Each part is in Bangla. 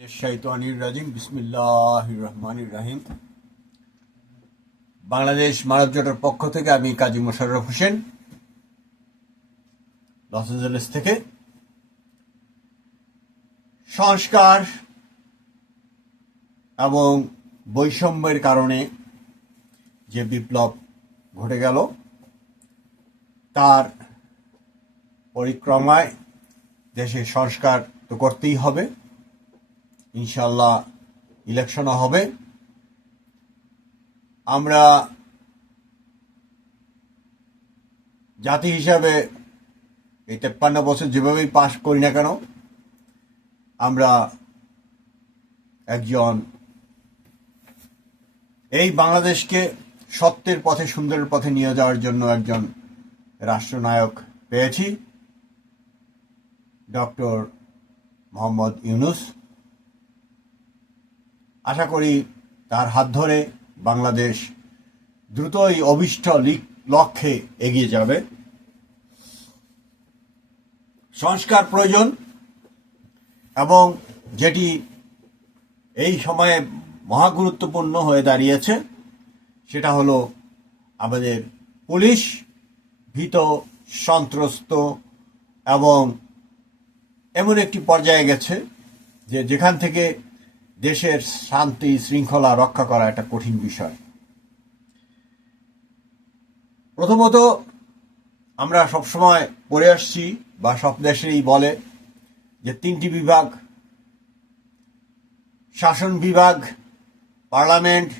শাইতানির বিসমিল্লাহির রহমানির রহিম। বাংলাদেশ মানব জোটের পক্ষ থেকে আমি কাজী মোশাররফ হোসেন, লস অ্যাঞ্জেলেস থেকে। সংস্কার এবং বৈষম্যের কারণে যে বিপ্লব ঘটে গেল, তার পরিক্রমায় দেশে সংস্কার তো করতেই হবে। ইনশাল্লাহ ইলেকশনও হবে। আমরা জাতি হিসাবে এই 53 বছর যেভাবেই পাশ করি না কেন, আমরা একজন এই বাংলাদেশকে সত্যের পথে, সুন্দরের পথে নিয়ে যাওয়ার জন্য একজন রাষ্ট্রনায়ক পেয়েছি, ডক্টর মোহাম্মদ ইউনূস। আশা করি তার হাত ধরে বাংলাদেশ দ্রুতই অভীষ্ট লক্ষ্যে এগিয়ে যাবে। সংস্কার প্রয়োজন, এবং যেটি এই সময়ে মহা গুরুত্বপূর্ণ হয়ে দাঁড়িয়েছে সেটা হলো আমাদের পুলিশ ভীত, সন্ত্রস্ত এবং এমন একটি পর্যায়ে গেছে যে যেখান থেকে দেশের শান্তি শৃঙ্খলা রক্ষা করা একটা কঠিন বিষয়। প্রথমত, আমরা সবসময় পড়ে আসছি বা সব দেশেই বলে যে 3টি বিভাগ, শাসন বিভাগ, পার্লামেন্ট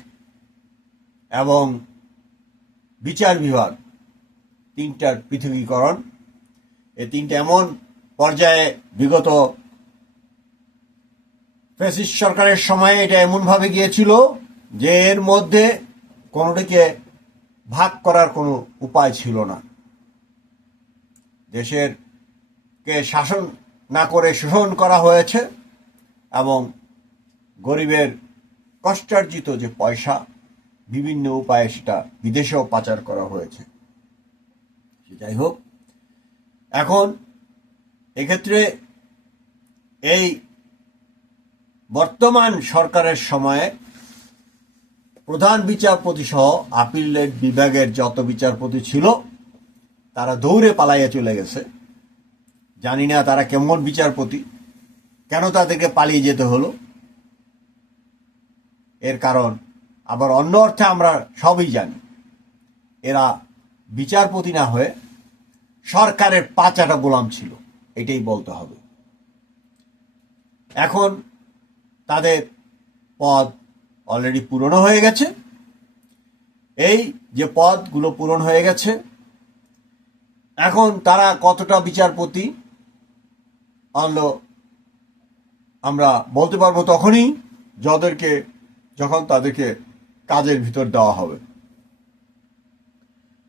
এবং বিচার বিভাগ, 3টার পৃথকীকরণ। এই 3টা এমন পর্যায়ে বিগত ফ্যাসিস্ট সরকারের সময়ে এটা এমনভাবে গিয়েছিল যে এর মধ্যে কোনোটিকে ভাগ করার কোনো উপায় ছিল না। দেশের কে শাসন না করে শোষণ করা হয়েছে, এবং গরিবের কষ্টার্জিত যে পয়সা বিভিন্ন উপায়ে সেটা বিদেশেও পাচার করা হয়েছে। যাই হোক, এখন এক্ষেত্রে এই বর্তমান সরকারের সময়ে প্রধান বিচারপতি সহ আপিলেট বিভাগের যত বিচারপতি ছিল তারা দৌড়ে পালাইয়া চলে গেছে। জানি না তারা কেমন বিচারপতি, কেন তাদেরকে পালিয়ে যেতে হলো। এর কারণ আবার অন্য অর্থে আমরা সবই জানি, এরা বিচারপতি না হয়ে সরকারের পাচাটা গোলাম ছিল, এটাই বলতে হবে। এখন তাদের পদ অলরেডি পূরণ হয়ে গেছে। এই যে পদগুলো পূরণ হয়ে গেছে, এখন তারা কতটা বিচারপতি আনলো আমরা বলতে পারবো তখনই যখন তাদেরকে কাজের ভিতর দেওয়া হবে।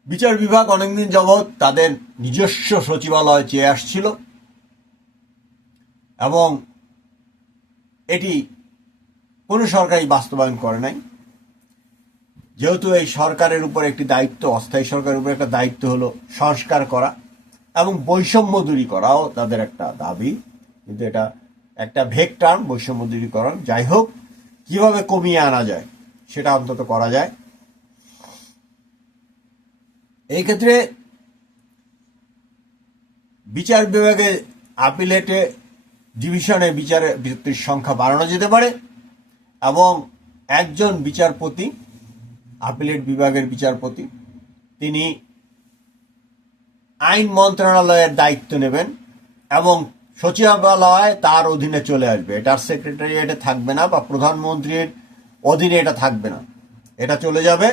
বিচার বিভাগ অনেকদিন যাবৎ তাদের নিজস্ব সচিবালয় চেয়ে আসছিল, এবং এটি কোনো সরকারই বাস্তবায়ন করে নাই। যেহেতু এই সরকারের উপর একটি দায়িত্ব, অস্থায়ী সরকারের উপর একটা দায়িত্ব হলো সংস্কার করা এবং বৈষম্য দূরীকরাও তাদের একটা দাবি, কিন্তু এটা একটা ভেগ টার্ম, বৈষম্য দূরীকরণ। যাই হোক, কিভাবে কমিয়ে আনা যায় সেটা অন্তত করা যায়। এই ক্ষেত্রে বিচার বিভাগে আপিলেটে ডিভিশনে বিচারপতির সংখ্যা বাড়ানো যেতে পারে, এবং একজন বিচারপতি, আপিলেট বিভাগের বিচারপতি, তিনি আইন মন্ত্রণালয়ের দায়িত্ব নেবেন এবং সচিবালয় তার অধীনে চলে আসবে। এটার সেক্রেটারিয়েটে থাকবে না বা প্রধানমন্ত্রীর অধীনে এটা থাকবে না, এটা চলে যাবে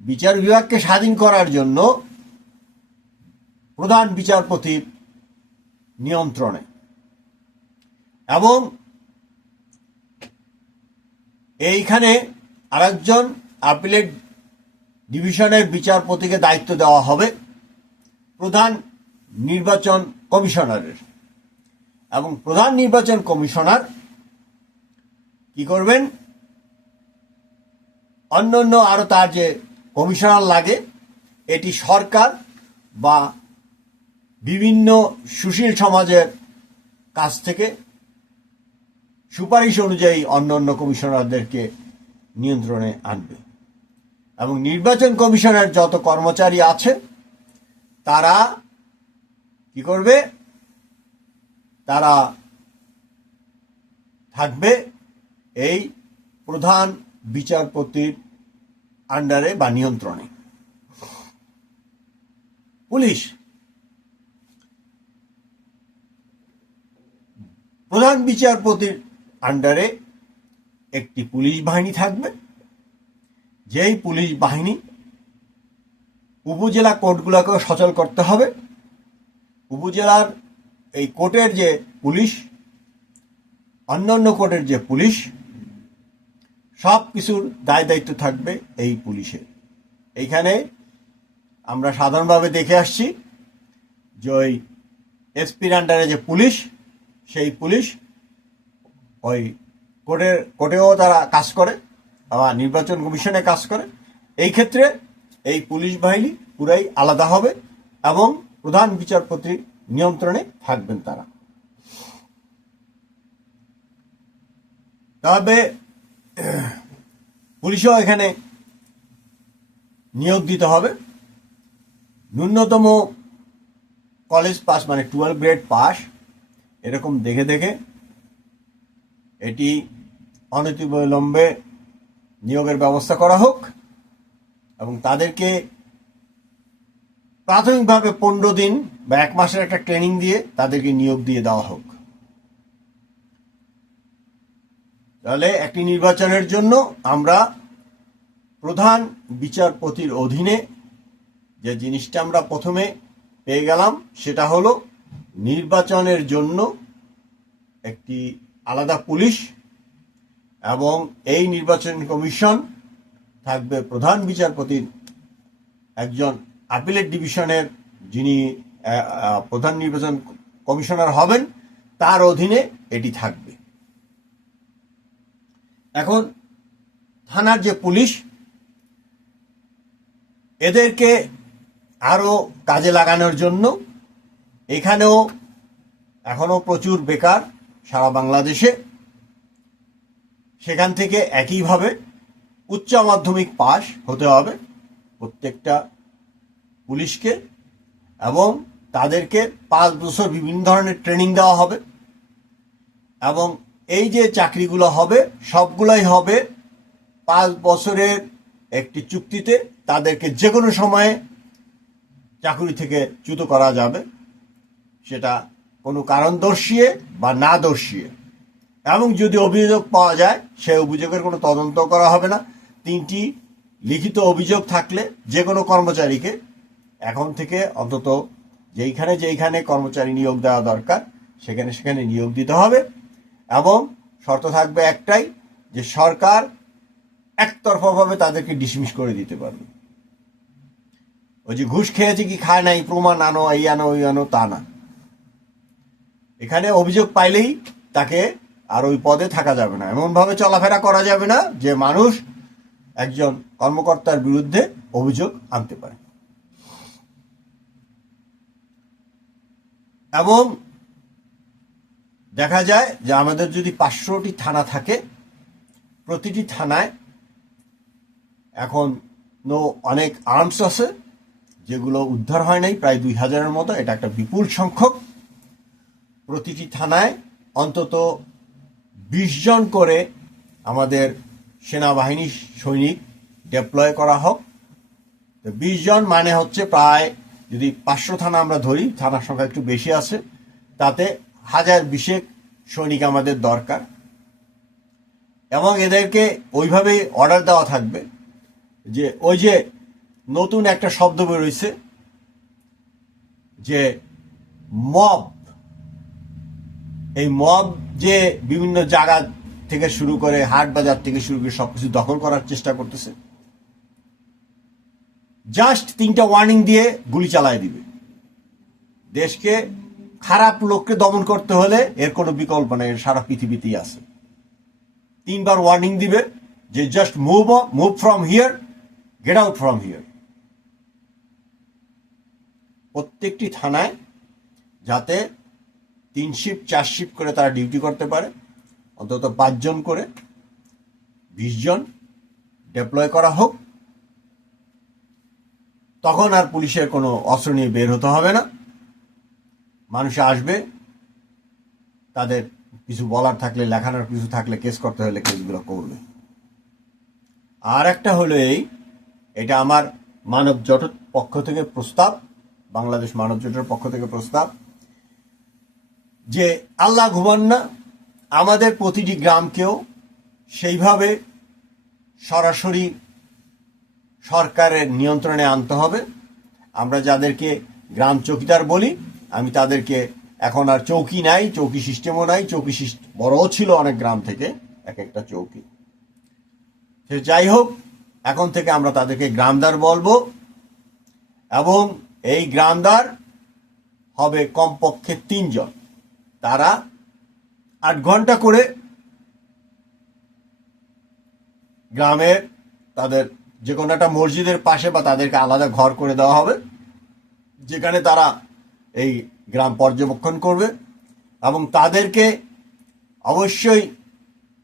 বিচার বিভাগকে স্বাধীন করার জন্য প্রধান বিচারপতির নিয়ন্ত্রণে। এবং এইখানে আরেকজন আপিলেট ডিভিশনের বিচারপতিকে দায়িত্ব দেওয়া হবে প্রধান নির্বাচন কমিশনারের, এবং প্রধান নির্বাচন কমিশনার কি করবেন, অন্যান্য আরো তার যে কমিশনার লাগে, এটি সরকার বা বিভিন্ন সুশীল সমাজের কাছ থেকে সুপারিশ অনুযায়ী অন্য অন্য কমিশনারদেরকে নিয়ন্ত্রণে আনবে। এবং নির্বাচন কমিশনের যত কর্মচারী আছে তারা কি করবে? তারা থাকবে এই প্রধান বিচারপতির আন্ডারে বা নিয়ন্ত্রণে। পুলিশ, প্রধান বিচারপতির আন্ডারে একটি পুলিশ বাহিনী থাকবে, যেই পুলিশ বাহিনী উপজেলা কোর্টগুলোকেও সচল করতে হবে। উপজেলার এই কোর্টের যে পুলিশ, অন্যান্য কোর্টের যে পুলিশ, সব কিছুর দায় দায়িত্ব থাকবে এই পুলিশের। এইখানে আমরা সাধারণভাবে দেখে আসছি যে ওই এসপির আন্ডারে যে পুলিশ, সেই পুলিশ ওই কোর্টেও তারা কাজ করে, আবার নির্বাচন কমিশনে কাজ করে। এই ক্ষেত্রে এই পুলিশ বাহিনী পুরাই আলাদা হবে এবং প্রধান বিচারপতির নিয়ন্ত্রণে থাকবেন তারা। তবে পুলিশও এখানে নিয়োগ দিতে হবে। ন্যূনতম কলেজ পাস, মানে 12 গ্রেড পাস, এরকম দেখে দেখে এটি অনতিবিলম্বে নিয়োগের ব্যবস্থা করা হোক এবং তাদেরকে প্রাথমিকভাবে 15 দিন বা 1 মাসের একটা ট্রেনিং দিয়ে তাদেরকে নিয়োগ দিয়ে দেওয়া হোক। তাহলে একটি নির্বাচনের জন্য আমরা প্রধান বিচারপতির অধীনে যে জিনিসটা আমরা প্রথমে পেয়ে গেলাম সেটা হলো নির্বাচনের জন্য একটি আলাদা পুলিশ, এবং এই নির্বাচন কমিশন থাকবে প্রধান বিচারপতির একজন আপিলেট ডিভিশনের, যিনি প্রধান নির্বাচন কমিশনার হবেন, তার অধীনে এটি থাকবে। এখন থানার যে পুলিশ, এদেরকে আরো কাজে লাগানোর জন্য এখানেও এখনো প্রচুর বেকার সারা বাংলাদেশে। সেখান থেকে একইভাবে উচ্চ মাধ্যমিক পাস হতে হবে প্রত্যেকটা পুলিশকে, এবং তাদেরকে 5 বছর বিভিন্ন ধরনের ট্রেনিং দেওয়া হবে। এবং এই যে চাকরিগুলো হবে সবগুলাই হবে 5 বছরের একটি চুক্তিতে। তাদেরকে যে কোনো সময়ে চাকরি থেকে চ্যুত করা যাবে, সেটা কোনো কারণ দর্শিয়ে বা না দর্শিয়ে। এবং যদি অভিযোগ পাওয়া যায়, সেই অভিযোগের কোনো তদন্ত করা হবে না। 3টি লিখিত অভিযোগ থাকলে যে কোনো কর্মচারীকে এখন থেকে অন্তত যেইখানে কর্মচারী নিয়োগ দেওয়া দরকার সেখানে নিয়োগ দিতে হবে। এবং শর্ত থাকবে একটাই, যে সরকার একতরফাভাবে তাদেরকে ডিসমিস করে দিতে পারবে। ওই যে ঘুষ খেয়েছে কি খায় নাই, প্রমাণ আনো, এই আনো ওই আনো, তা না। এখানে অভিযোগ পাইলেই তাকে আর ওই পদে থাকা যাবে না, এমনভাবে চলাফেরা করা যাবে না যে মানুষ একজন কর্মকর্তার বিরুদ্ধে অভিযোগ আনতে পারে। এবং দেখা যায় যে আমাদের যদি 500টি থানা থাকে, প্রতিটি থানায় এখন অনেক আর্মস আছে যেগুলো উদ্ধার হয় নাই, প্রায় 2000-এর মতো। এটা একটা বিপুল সংখ্যক। প্রতিটি থানায় অন্তত 20 জন করে আমাদের সেনাবাহিনী সৈনিক ডেপ্লয় করা হোক। 20 জন মানে হচ্ছে প্রায়, যদি 500 থানা আমরা ধরি, থানার সংখ্যা একটু বেশি আছে, তাতে 1020 সৈনিক আমাদের দরকার। এবং এদেরকে ওইভাবেই অর্ডার দেওয়া থাকবে যে ওই যে নতুন একটা শব্দ বেরোইছে যে মব, এই মব যে বিভিন্ন জায়গা থেকে শুরু করে, হাট বাজার থেকে শুরু করে সবকিছু দখল করার চেষ্টা করতেছে, জাস্ট 3টা ওয়ার্নিং দিয়ে গুলি চালায় দিবে। দেশকে, খারাপ লোককে দমন করতে হলে এর কোনো বিকল্প নেই, সারা পৃথিবীতেই আছে। 3বার ওয়ার্নিং দিবে যে just move from here, get out from here. প্রত্যেকটি থানায় যাতে 3 শিফট 4 শিফট করে তারা ডিউটি করতে পারে, অন্তত 5 জন করে 20 জন ডেপ্লয় করা হোক। তখন আর পুলিশের কোনো অস্ত্র নিয়ে বের হতে হবে না। মানুষ আসবে, তাদের কিছু বলার থাকলে, লেখানোর কিছু থাকলে, কেস করতে হলে কেসগুলো করবে। আর একটা হলো এটা আমার মানব জোটের পক্ষ থেকে প্রস্তাব, বাংলাদেশ মানব জোটের পক্ষ থেকে প্রস্তাব, যে আল্লাহ ঘুমান না, আমাদের প্রতিটি গ্রামকেও সেইভাবে সরাসরি সরকারের নিয়ন্ত্রণে আনতে হবে। আমরা যাদেরকে গ্রাম চৌকিদার বলি, আমি তাদেরকে, এখন আর চৌকি নাই, চৌকি সিস্টেমও নাই, চৌকি সিস্টেম বড়ও ছিল অনেক গ্রাম থেকে এক একটা চৌকি। সে যাই হোক, এখন থেকে আমরা তাদেরকে গ্রামদার বলবো, এবং এই গ্রামদার হবে কমপক্ষে 3 জন। তারা 8 ঘন্টা করে গ্রামের তাদের যে কোনো একটা মসজিদের পাশে বা তাদেরকে আলাদা ঘর করে দেওয়া হবে, যেখানে তারা এই গ্রাম পর্যবেক্ষণ করবে। এবং তাদেরকে অবশ্যই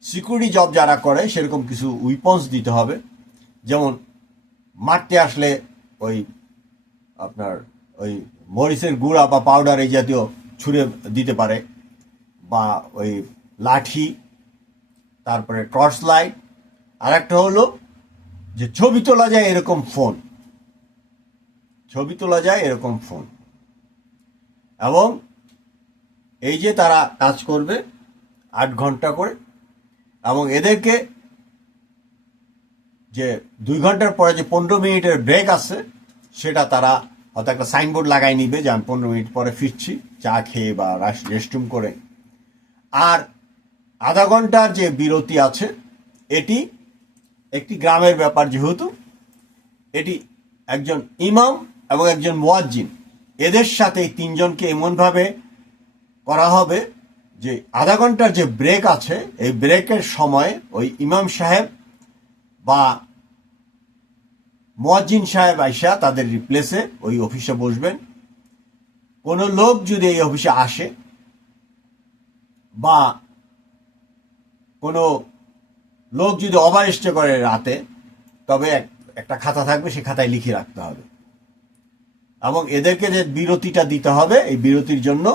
সিকিউরিটি জব যারা করে সেরকম কিছু উইপন্স দিতে হবে, যেমন মারতে আসলে ওই আপনার ওই মরিচের গুঁড়া বা পাউডার এই জাতীয় ছুঁড়ে দিতে পারে, বা ওই লাঠি, তারপরে টর্চ লাইট। আর একটা হলো যে ছবি তোলা যায় এরকম ফোন, ছবি তোলা যায় এরকম ফোন। এবং এই যে তারা কাজ করবে 8 ঘন্টা করে, এবং এদেরকে যে 2 ঘন্টার পরে যে 15 মিনিটের ব্রেক আছে, সেটা তারা হয়তো একটা সাইনবোর্ড লাগাই নিবে যে আমি 15 মিনিট পরে ফিরছি, চা খেয়ে বা রেস্টরুম করে। আর আধা ঘন্টার যে বিরতি আছে, এটি একটি গ্রামের ব্যাপার, যেহেতু এটি একজন ইমাম এবং একজন মুয়াজ্জিন, এদের সাথে 3 জনকে এমনভাবে করা হবে যে আধা ঘন্টার যে ব্রেক আছে, এই ব্রেকের সময় ওই ইমাম সাহেব বা মুয়াজ্জিন সাহেব আইসা তাদের রিপ্লেসে ওই অফিসে বসবেন। কোনো লোক যদি এই অফিসে আসে বা কোনো লোক যদি ওভার স্টে করে রাতে, তবে একটা খাতা থাকবে, সে খাতায় লিখে রাখতে হবে। এবং এদেরকে যে বিরতিটা দিতে হবে, এই বিরতির জন্য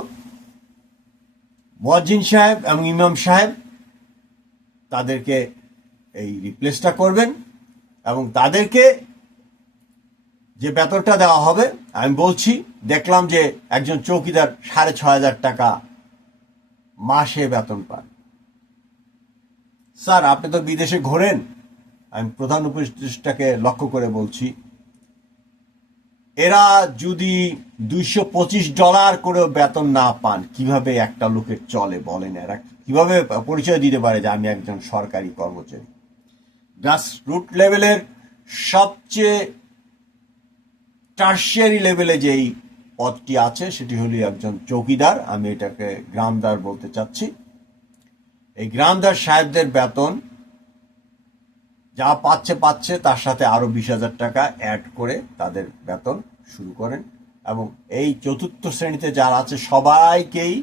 মুয়াজ্জিন সাহেব এবং ইমাম সাহেব তাদেরকে এই রিপ্লেসটা করবেন। এবং তাদেরকে যে বেতনটা দেওয়া হবে, আমি বলছি, দেখলাম যে একজন চৌকিদার 6,500 টাকা মাসে বেতন পান। স্যার, আপনি তো বিদেশে ঘোরেন, আমি প্রধান উপদেষ্টাকে লক্ষ্য করে বলছি, এরা যদি $225 করেও বেতন না পান, কিভাবে একটা লোকের চলে বলেন? এরা কিভাবে পরিচয় দিতে পারে যে আমি একজন সরকারি কর্মচারী? গ্রাসরুট লেভেলের সবচেয়ে টার্সিয়ারি লেভেলে যেই পদটি আছে, সেটি হলো একজন চৌকিদার। আমি এটাকে গ্রামদার বলতে চাচ্ছি। এই গ্রামদার সাহেবদের বেতন যা পাচ্ছে তার সাথে আরো 20,000 টাকা অ্যাড করে তাদের বেতন শুরু করেন। এবং এই চতুর্থ শ্রেণীতে যারা আছে সবাইকেই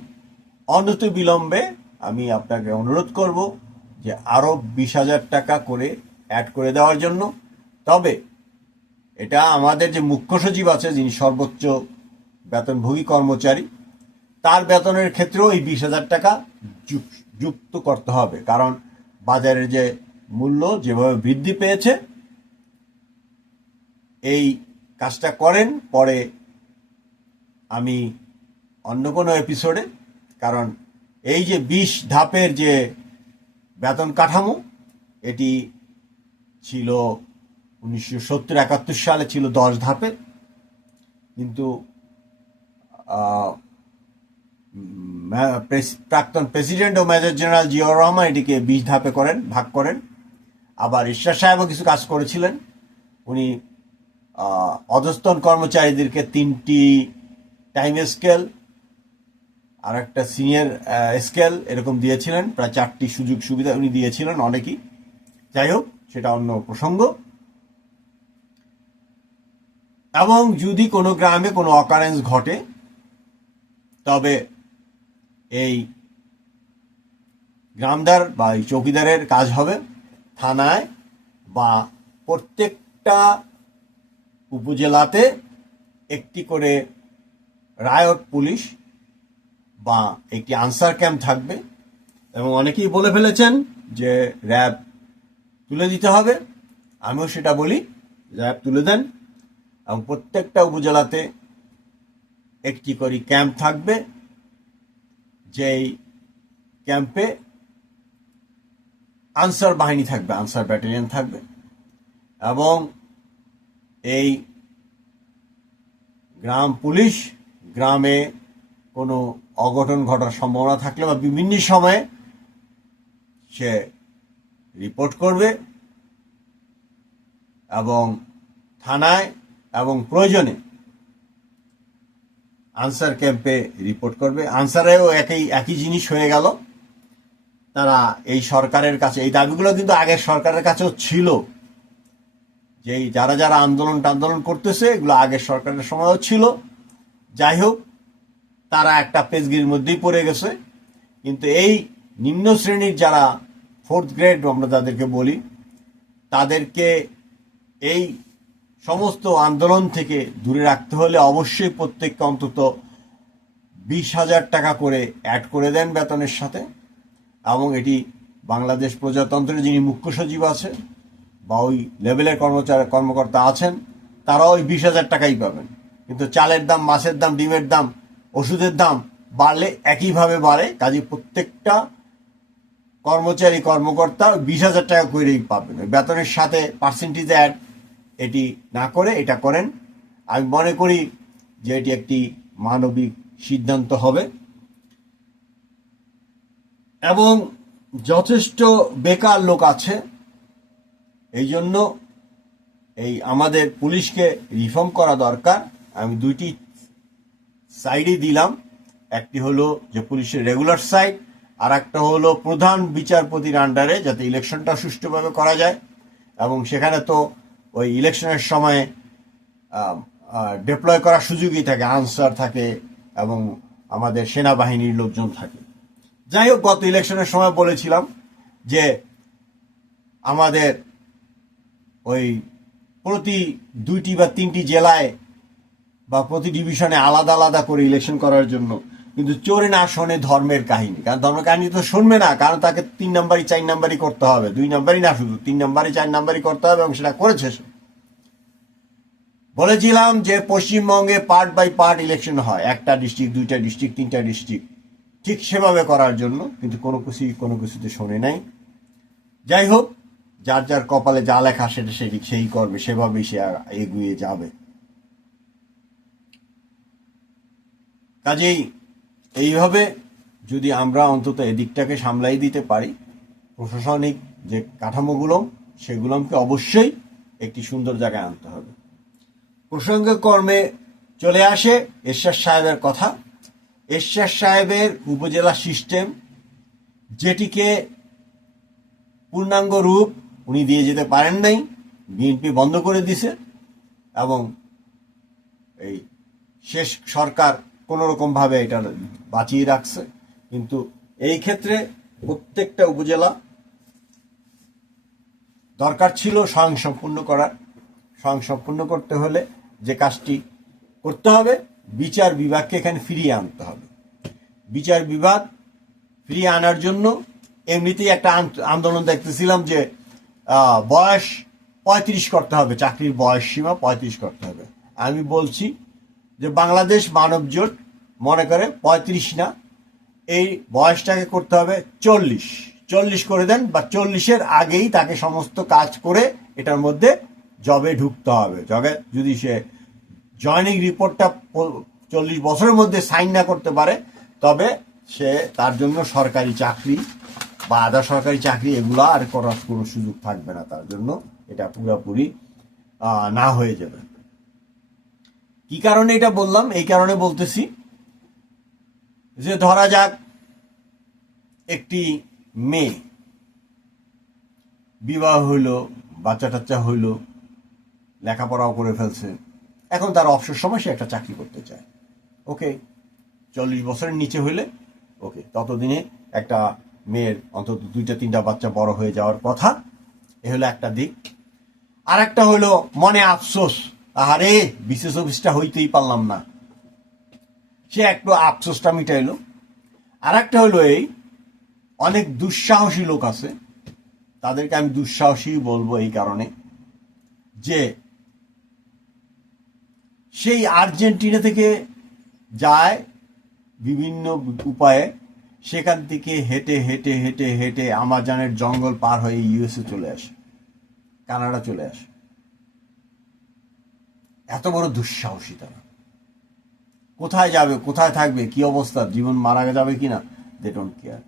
অনতিবিলম্বে আমি আপনাকে অনুরোধ করব যে আরো 20,000 টাকা করে অ্যাড করে দেওয়ার জন্য। তবে এটা আমাদের যে মুখ্য সচিব আছে, যিনি সর্বোচ্চ বেতনভোগী কর্মচারী, তার বেতনের ক্ষেত্রেও এই 20,000 টাকা যুক্ত করতে হবে। কারণ বাজারের যে মূল্য যেভাবে বৃদ্ধি পেয়েছে, এই কাজটা করেন পরে আমি অন্য কোনো এপিসোডে, কারণ এই যে 20 ধাপের যে বেতন কাঠামো, এটি ছিল 1970-71 সালে ছিল 10 ধাপের, কিন্তু প্রাক্তন প্রেসিডেন্ট ও মেজর জেনারেল জিয়াউর রহমান এটিকে 20 ধাপে ভাগ করেন। আবার ঈশ্বর সাহেবও কিছু কাজ করেছিলেন। উনি অধস্তন কর্মচারীদেরকে 3টি টাইম স্কেল আর একটা সিনিয়র স্কেল এরকম দিয়েছিলেন, প্রায় 4টি সুযোগ সুবিধা উনি দিয়েছিলেন অনেকেই। যাই হোক, সেটা অন্য প্রসঙ্গ। এবং যদি কোনো গ্রামে কোনো অকারেন্স ঘটে, তবে এই গ্রামদার বা এই চৌকিদারের কাজ হবে থানায় বা প্রত্যেকটা উপজেলাতে একটি করে রায়ট পুলিশ বা একটি আনসার ক্যাম্প থাকবে। এবং অনেকেই বলে ফেলেছেন যে র্যাব তুলে দিতে হবে, আমিও সেটা বলি, র্যাব তুলে দেন এবং প্রত্যেকটা উপজেলাতে একটি করে ক্যাম্প থাকবে, যেই ক্যাম্পে আনসার বাহিনী থাকবে, আনসার ব্যাটালিয়ন থাকবে। এবং এই গ্রাম পুলিশ গ্রামে কোনো অঘটন ঘটার সম্ভাবনা থাকলে বা বিভিন্ন সময়ে সে রিপোর্ট করবে এবং থানায় এবং প্রয়োজনে আনসার ক্যাম্পে রিপোর্ট করবে। আনসারেও একই জিনিস হয়ে গেল, তারা এই সরকারের কাছে এই দাবিগুলো কিন্তু আগের সরকারের কাছেও ছিল, যে যারা যারা আন্দোলন করতেছে এগুলো আগের সরকারের সময়ও ছিল। যাই হোক, তারা একটা পেজগিরির মধ্যেই পড়ে গেছে। কিন্তু এই নিম্ন শ্রেণীর যারা ফোর্থ গ্রেড আমরা তাদেরকে বলি, তাদেরকে এই সমস্ত আন্দোলন থেকে দূরে রাখতে হলে অবশ্যই প্রত্যেককে অন্তত 20,000 টাকা করে অ্যাড করে দেন বেতনের সাথে। এবং এটি বাংলাদেশ প্রজাতন্ত্রের যিনি মুখ্য সচিব আছে বা ওই লেভেলের কর্মকর্তা আছেন, তারাও ওই 20,000 টাকাই পাবেন। কিন্তু চালের দাম, মাছের দাম, ডিমের দাম, ওষুধের দাম বাড়লে একইভাবে বাড়ে। কাজে প্রত্যেকটা কর্মকর্তা 20,000 টাকা করেই পাবেন। ওই বেতনের সাথে পার্সেন্টেজ অ্যাড এটি না করে এটা করেন। আমি মনে করি যে এটি একটি মানবিক সিদ্ধান্ত হবে। এবং যথেষ্ট বেকার লোক আছে, এই জন্য এই আমাদের পুলিশকে রিফর্ম করা দরকার। আমি দুইটি সাইডই দিলাম, একটি হলো যে পুলিশের রেগুলার সাইড, আর একটা হলো প্রধান বিচারপতির আন্ডারে, যাতে ইলেকশনটা সুষ্ঠুভাবে করা যায়। এবং সেখানে তো ওই ইলেকশনের সময় ডিপ্লয় করার সুযোগই থাকে, আনসার থাকে এবং আমাদের সেনাবাহিনীর লোকজন থাকে। যাই হোক, গত ইলেকশনের সময় বলেছিলাম যে আমাদের ওই প্রতি 2টি বা 3টি জেলায় বা প্রতি ডিভিশনে আলাদা আলাদা করে ইলেকশন করার জন্য। কিন্তু চোরে না শোনে ধর্মের কাহিনী, কারণ ধর্মের কাহিনী তো শুনবে না, কারণ তাকে 3 নাম্বারই 4 নাম্বারই করতে হবে, 2 নাম্বারই না, শুধু 3 নাম্বারই 4 নাম্বারই করতে হবে। এবং সেটা করেছে সে। বলেছিলাম যে পশ্চিমবঙ্গে পার্ট বাই পার্ট ইলেকশন হয়, 1টা ডিস্ট্রিক্ট, 2টা ডিস্ট্রিক্ট, 3টা ডিস্ট্রিক্ট, ঠিক সেভাবে করার জন্য। কিন্তু কোনো কিছুতে শোনে নাই। যাই হোক, যার যার কপালে যা লেখা সেটা সেই করবে, সেভাবেই সে এগিয়ে যাবে। কাজেই এইভাবে যদি আমরা অন্তত এদিকটাকে সামলাই দিতে পারি, প্রশাসনিক যে কাঠামোগুলো সেগুলোকে অবশ্যই একটি সুন্দর জায়গায় আনতে হবে। প্রসঙ্গে কর্মে চলে আসে এরশাদ সাহেবের কথা। এরশাদ সাহেবের উপজেলা সিস্টেম, যেটিকে পূর্ণাঙ্গ রূপ উনি দিয়ে যেতে পারেন নাই, বিএনপি বন্ধ করে দিছে। এবং এই শেষ সরকার কোনোরকম ভাবে এটা বাঁচিয়ে রাখছে। কিন্তু এই ক্ষেত্রে প্রত্যেকটা উপজেলা দরকার ছিল স্বয়ংসম্পূর্ণ করার। স্বয়ংসম্পূর্ণ করতে হলে যে কাজটি করতে হবে, বিচার বিভাগকে এখানে ফিরিয়ে আনতে হবে। বিচার বিভাগ ফিরিয়ে আনার জন্য এমনিতেই একটা আন্দোলন দেখতেছিলাম যে বয়স 35 করতে হবে, চাকরির বয়স সীমা 35 করতে হবে। আমি বলছি যে বাংলাদেশ মানব জোট মনে করে 35 না, এই বয়সটাকে করতে হবে 40 করে দেন, বা 40-এর আগেই তাকে সমস্ত কাজ করে এটার মধ্যে জবে ঢুকতে হবে। জবে যদি সে জয়নিং রিপোর্টটা 40 বছরের মধ্যে সাইন না করতে পারে, তবে সে তার জন্য সরকারি চাকরি বা আধা সরকারি চাকরি এগুলো আর করার কোনো সুযোগ থাকবে না তার জন্য। এটা পুরোপুরি না হয়ে যাবে। কি কারণে এটা বললাম? এই কারণে বলতেছি যে ধরা যাক একটি মেয়ে বিবাহ হইল, বাচ্চা টাচ্চা হইল, লেখাপড়াও করে ফেলছে, এখন তার অবসর সময় সে একটা চাকরি করতে চায়। ওকে, 40 বছরের নিচে হইলে ওকে, ততদিনে একটা মেয়ের অন্তত 2-3টা বাচ্চা বড় হয়ে যাওয়ার কথা। এ হলো একটা দিক। আর একটা হলো মনে আফসোস, আরে বিশেষ অফিসটা হইতেই পারলাম না, সে একটু আফসোসটা মিটাইলো। আর একটা হলো এই অনেক দুঃসাহসী লোক আছে, তাদেরকে আমি দুঃসাহসী বলবো এই কারণে যে সেই আর্জেন্টিনা থেকে যায় বিভিন্ন উপায়ে, সেখান থেকে হেঁটে হেঁটে হেঁটে হেঁটে আমাজনের জঙ্গল পার হয়ে ইউএসএ চলে আসে, কানাডা চলে আসে। এত বড় দুঃসাহসী তারা। কোথায় যাবে, কোথায় থাকবে, কি অবস্থা, জীবন মারা যাবে কিনা, দে ডোন্ট কেয়ার,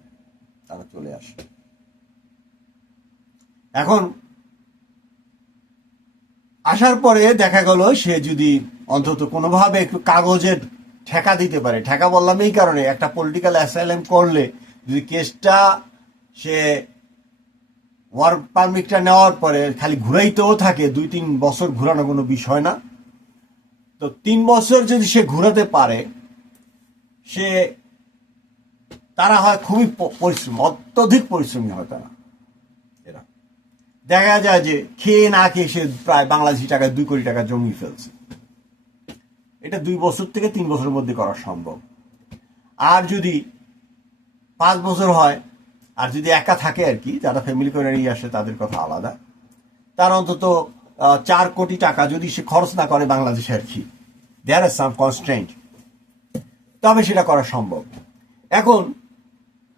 তারা চলে আসে। এখন আসার পরে দেখা গেল সে যদি অন্তত কোনোভাবে একটু কাগজের ঠেকা দিতে পারে, ঠেকা বললাম এই কারণে, একটা পলিটিক্যাল অ্যাসাইলাম করলে যদি কেসটা সে ওয়ার্ক পারমিটটা নেওয়ার পরে খালি ঘুরাইতেও থাকে, 2-3 বছর ঘুরানো কোনো বিষয় না, তো 3 বছর যদি সে ঘুরাতে পারে, সে তারা হয় খুবই পরিশ্রম, অত্যধিক পরিশ্রমী হয় তারা। এরা দেখা যায় যে খেয়ে না খেয়ে সে প্রায় বাংলাদেশি টাকায় 2 কোটি টাকা জমিয়ে ফেলছে। এটা 2 বছর থেকে 3 বছরের মধ্যে করা সম্ভব। আর যদি 5 বছর হয়, আর যদি একা থাকে আর কি, যারা ফ্যামিলি করে নিয়ে আসে তাদের কথা আলাদা, তার অন্তত 4 কোটি টাকা যদি সে খরচ না করে বাংলাদেশে আর কি, দেয়ার আর সাম কনস্ট্রেন্ট, তবে সেটা করা সম্ভব। এখন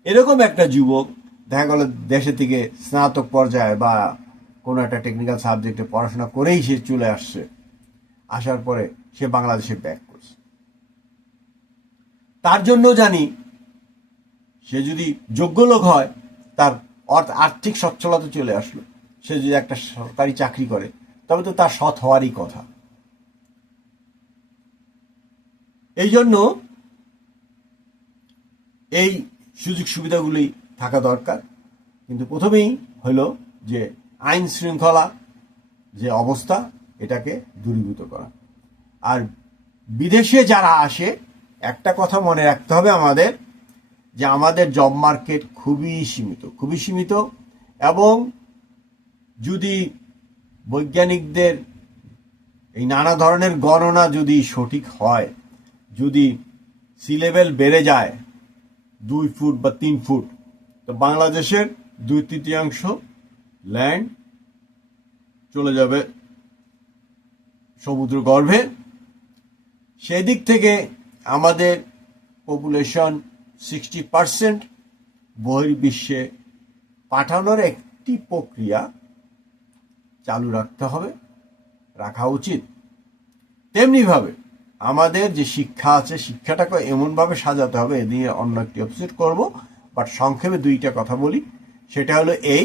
এরকম একটা যুবক দেখা গেল দেশে থেকে স্নাতক পর্যায়ে বা কোনো একটা টেকনিক্যাল সাবজেক্টে পড়াশোনা করেই সে চলে আসছে, আসার পরে সে বাংলাদেশে ব্যাক করছে। তার জন্য জানি সে যদি যোগ্য লোক হয়, তার আর্থিক সচ্ছলতা চলে আসলো, সে যদি একটা সরকারি চাকরি করে, তবে তো তার সৎ হওয়ারই কথা। এই জন্য এই সুযোগ সুবিধাগুলি থাকা দরকার। কিন্তু প্রথমেই হলো যে আইন শৃঙ্খলা যে অবস্থা, এটাকে দূরীভূত করা। আর বিদেশে যারা আসে, একটা কথা মনে রাখতে হবে আমাদের, যে আমাদের জব মার্কেট খুবই সীমিত, খুবই সীমিত। এবং যদি বৈজ্ঞানিকদের এই নানা ধরনের গণনা যদি সঠিক হয়, যদি সি লেভেল বেড়ে যায় 2 ফুট বা 3 ফুট, তো বাংলাদেশের 2/3 ল্যান্ড চলে যাবে সমুদ্র গর্ভে। সেই দিক থেকে আমাদের পপুলেশন 60% বহির্বিশ্বে পাঠানোর একটি প্রক্রিয়া চালু রাখতে হবে, রাখা উচিত। তেমনিভাবে আমাদের যে শিক্ষা আছে, শিক্ষাটাকে এমনভাবে সাজাতে হবে, এ নিয়ে অন্য একটি এপিসোড করব, বাট সংক্ষেপে 2টা কথা বলি। সেটা হলো এই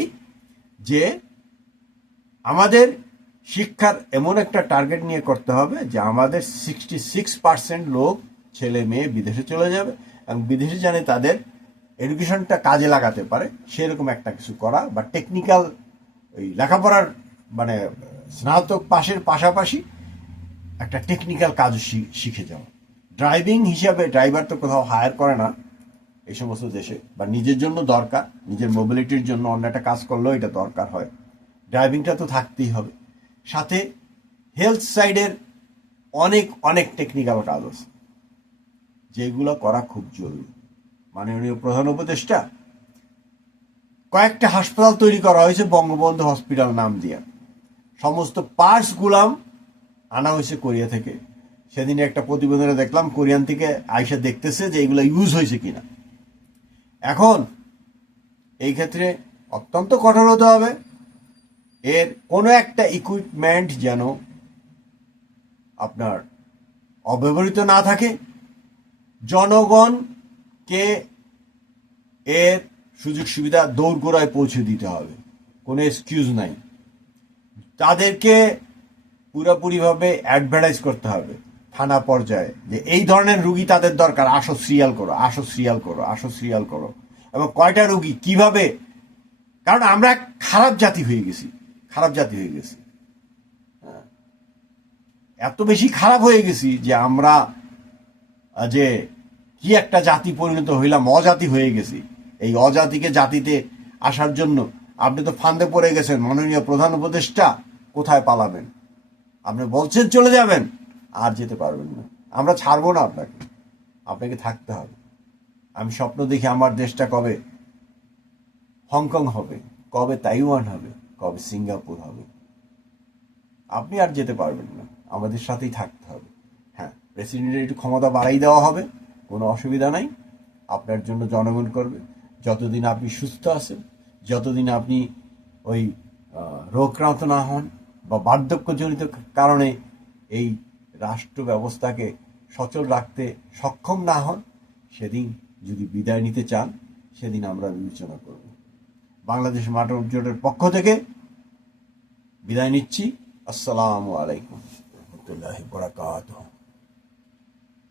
যে আমাদের শিক্ষার এমন একটা টার্গেট নিয়ে করতে হবে যে আমাদের 66% লোক ছেলে মেয়ে বিদেশে চলে যাবে, এবং বিদেশে জানে তাদের এডুকেশনটা কাজে লাগাতে পারে, সেরকম একটা কিছু করা, বা টেকনিক্যাল ওই লেখাপড়ার মানে স্নাতক পাশের পাশাপাশি একটা টেকনিক্যাল কাজ শিখে যাওয়া। ড্রাইভিং হিসাবে ড্রাইভার তো কোথাও হায়ার করে না এই সমস্ত দেশে, বা নিজের জন্য দরকার, নিজের মোবিলিটির জন্য অন্য একটা কাজ করলেও এটা দরকার হয়, ড্রাইভিংটা তো থাকতেই হবে। সাথে হেলথ সাইডের অনেক অনেক টেকনিক্যাল কাজ আছে যেগুলো করা খুব জরুরি। মাননীয় প্রধান উপদেষ্টা কয়েকটা হাসপাতাল তৈরি করা হয়েছে বঙ্গবন্ধু হসপিটাল নাম দিয়ে, সমস্ত পার্টস গুলাম আনা হয়েছে কোরিয়া থেকে। সেদিন একটা প্রতিবেদনে দেখলাম কোরিয়ান থেকে আইসা দেখতেছে যে এগুলো ইউজ হয়েছে কিনা। এখন এই ক্ষেত্রে অত্যন্ত কঠোর হতে হবে, এর কোনো একটা ইকুইপমেন্ট যেন আপনার অব্যবহৃত না থাকে। জনগণকে এর সুযোগ সুবিধা দৌড়গোড়ায় পৌঁছে দিতে হবে, কোনো এক্সকিউজ নাই। তাদেরকে পুরোপুরিভাবে অ্যাডভার্টাইজ করতে হবে থানা পর্যায়ে যে এই ধরনের রুগী তাদের দরকার, আসো সিরিয়াল করো, আসো সিরিয়াল করো, আসো সিরিয়াল করো। এবং কয়টা রুগী কিভাবে, কারণ আমরা খারাপ জাতি হয়ে গেছি, খারাপ জাতি হয়ে গেছি, এত বেশি খারাপ হয়ে গেছি যে আমরা যে কি একটা জাতি পরিণত হইলাম, অজাতি হয়ে গেছি। এই অজাতিকে জাতিতে আসার জন্য আপনি তো ফান্দে পড়ে গেছেন। মাননীয় প্রধান উপদেষ্টা, কোথায় পালাবেন? আপনি বলছেন চলে যাবেন, আর যেতে পারবেন না। আমরা ছাড়বো না আপনাকে, আপনাকে থাকতে হবে। আমি স্বপ্ন দেখি আমার দেশটা কবে হংকং হবে, কবে তাইওয়ান হবে, কবে সিঙ্গাপুর হবে। আপনি আর যেতে পারবেন না, আমাদের সাথেই থাকতে হবে। হ্যাঁ, প্রেসিডেন্টের একটু ক্ষমতা বাড়াই দেওয়া হবে, কোনো অসুবিধা নাই। আপনার জন্য জনগণ করবে। যতদিন আপনি সুস্থ আছেন, যতদিন আপনি ওই রোগক্রান্ত না হন বা বার্ধক্যজনিত কারণে এই রাষ্ট্র ব্যবস্থাকে সচল রাখতে সক্ষম না হন, সেদিন যদি বিদায় নিতে চান, সেদিন আমরা বিবেচনা করব। বাংলাদেশ নাটক জোটের পক্ষ থেকে বিদায় নিচ্ছি। আসসালামু আলাইকুম ওয়া রাহমাতুল্লাহি ওয়া বারাকাতুহু।